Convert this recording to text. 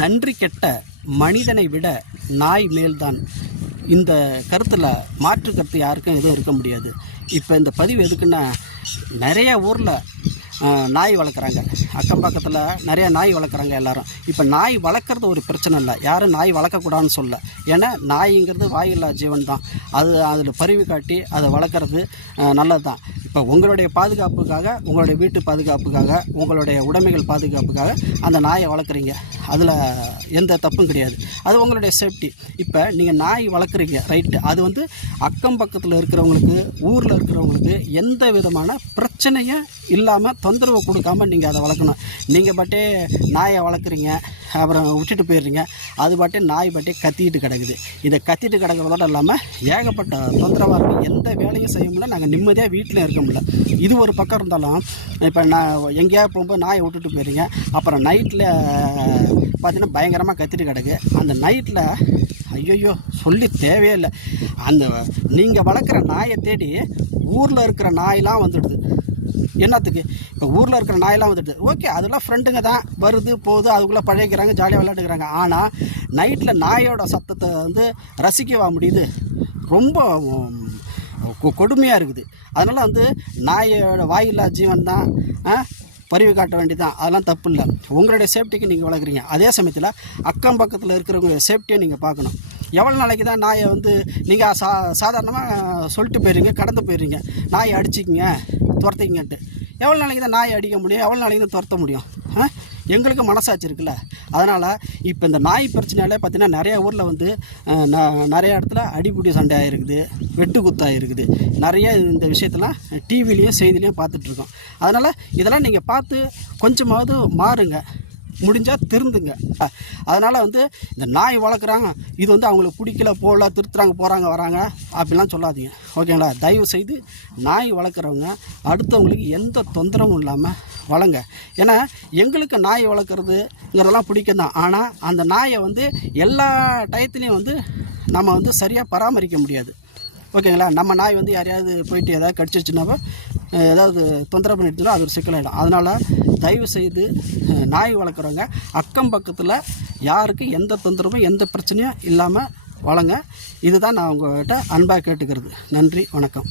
நன்றி கெட்ட மனிதனை விட நாய் மேல்தான். இந்த கருத்தில் மாற்று கருத்து யாருக்கும் எதுவும் இருக்க முடியாது. இப்போ இந்த பதிவு எதுக்குன்னா, நிறைய ஊரில் நாய் வளர்க்குறாங்க, அக்கம் பக்கத்தில் நிறையா நாய் வளர்க்குறாங்க எல்லோரும். இப்போ நாய் வளர்க்குறது ஒரு பிரச்சனை இல்லை, யாரும் நாய் வளர்க்கக்கூடாதுன்னு சொல்ல. ஏன்னா நாய்ங்கிறது வாயில்லா ஜீவன் தான். அதில் பரிவு காட்டி அதை வளர்க்குறது நல்லது தான். இப்போ உங்களுடைய பாதுகாப்புக்காக, உங்களுடைய வீட்டு பாதுகாப்புக்காக, உங்களுடைய உடைமைகள் பாதுகாப்புக்காக அந்த நாயை வளர்க்குறீங்க, அதில் எந்த தப்பும் கிடையாது. அது உங்களுடைய சேஃப்டி. இப்போ நீங்கள் நாய் வளர்க்குறீங்க, ரைட்டு, அது அக்கம் பக்கத்தில் இருக்கிறவங்களுக்கு, ஊரில் இருக்கிறவங்களுக்கு எந்த விதமான பிரச்சனையும் இல்லாமல் தொந்தரவு கொடுக்காமல் நீங்கள் அதை வளர்க்கணும். நீங்கள் பாட்டே நாயை வளர்க்குறீங்க, அப்புறம் விட்டுட்டு போயிடுறீங்க, அது பாட்டே நாய் பாட்டே கத்திக்கிட்டு கிடக்குது. இதை கத்திட்டு கிடக்கிறதோட இல்லாமல் ஏகப்பட்ட தொந்தரவாக இருக்குது. எந்த வேலையும் செய்ய முடியல, நாங்கள் நிம்மதியாக வீட்டில் இருக்க முடியல. இது ஒரு பக்கம் இருந்தாலும், இப்போ நான் எங்கேயாவது போகும்போது நாயை விட்டுட்டு போயிடுறீங்க, அப்புறம் நைட்டில் பார்த்தீங்கன்னா பயங்கரமாக கத்திட்டு கிடக்கு. அந்த நைட்டில் ஐயோ சொல்லி தேவையே இல்லை. அந்த நீங்கள் வளர்க்குற நாயை தேடி ஊரில் இருக்கிற நாயெலாம் வந்துடுது. என்னத்துக்கு? இப்போ ஊரில் இருக்கிற நாயெல்லாம் வந்துடுது. ஓகே, அதெல்லாம் ஃப்ரெண்டுங்க தான், வருது போகுது, அதுக்குள்ளே பழகிக்கிறாங்க, ஜாலியாக விளையாட்டுக்கிறாங்க. ஆனால் நைட்டில் நாயோட சத்தத்தை ரசிக்கவா முடியுது? ரொம்ப கொடுமையாக இருக்குது. அதனால் நாயோட வாயில்லா ஜீவன் தான், பரிவு காட்ட வேண்டியதான். அதெல்லாம் தப்பு இல்லை. உங்களுடைய சேஃப்டிக்கு நீங்கள் வளர்க்குறீங்க. அதே சமயத்தில் அக்கம் பக்கத்தில் இருக்கிறவங்களுடைய சேஃப்டியை நீங்கள் பார்க்கணும். எவ்வளோ நாளைக்கு தான் நாயை நீங்கள் சாதாரணமாக சொல்லிட்டு போயிடுறீங்க, கடந்து போயிடுறீங்க, நாயை அடிச்சிக்கிங்க, துரத்திங்கன்ட்டு. எவ்வளோ நாளைக்கு தான் நாயை அடிக்க முடியும்? எவ்வளோ நாளைக்கு தான் துரத்த முடியும்? எங்களுக்கு மனசாட்சி இருக்குல்ல. அதனால் இப்போ இந்த நாய் பிரச்சனையாலே பார்த்திங்கன்னா நிறையா ஊரில் நிறைய இடத்துல அடிப்புடி சண்டை ஆகிருக்குது, வெட்டு குத்தாகிருக்குது. நிறைய இந்த விஷயத்தெல்லாம் டிவிலையும் செய்திலையும் பார்த்துட்ருக்கோம். அதனால் இதெல்லாம் நீங்கள் பார்த்து கொஞ்சமாவது மாறுங்க, முடிஞ்சால் திருந்துங்க. அதனால் இந்த நாய் வளர்க்குறாங்க, இது அவங்களுக்கு பிடிக்கல, போகல, திருத்துறாங்க, போகிறாங்க, வராங்க அப்படிலாம் சொல்லாதீங்க, ஓகேங்களா? தயவு செய்து நாய் வளர்க்குறவங்க அடுத்தவங்களுக்கு எந்த தொந்தரவும் இல்லாமல் வளங்க. ஏன்னா எங்களுக்கு நாய் வளர்க்குறதுங்கிறதெல்லாம் பிடிக்கும் தான். ஆனால் அந்த நாயை எல்லா டயத்துலேயும் நம்ம சரியாக பராமரிக்க முடியாது, ஓகேங்களா? நம்ம நாய் யாரையாவது போயிட்டு ஏதாவது கடிச்சிருச்சுனாவோ, ஏதாவது தொந்தரவு பண்ணிட்டுனா அது ஒரு சிக்கலாயிடும். அதனால் தயவு செய்து நாய் வளர்க்குறவங்க அக்கம் பக்கத்தில் யாருக்கு எந்த தொந்தரவும் எந்த பிரச்சனையும் இல்லாமல் வளங்க. இதுதான் நான் உங்கள்கிட்ட அன்பாக கேட்டுக்கிறது. நன்றி, வணக்கம்.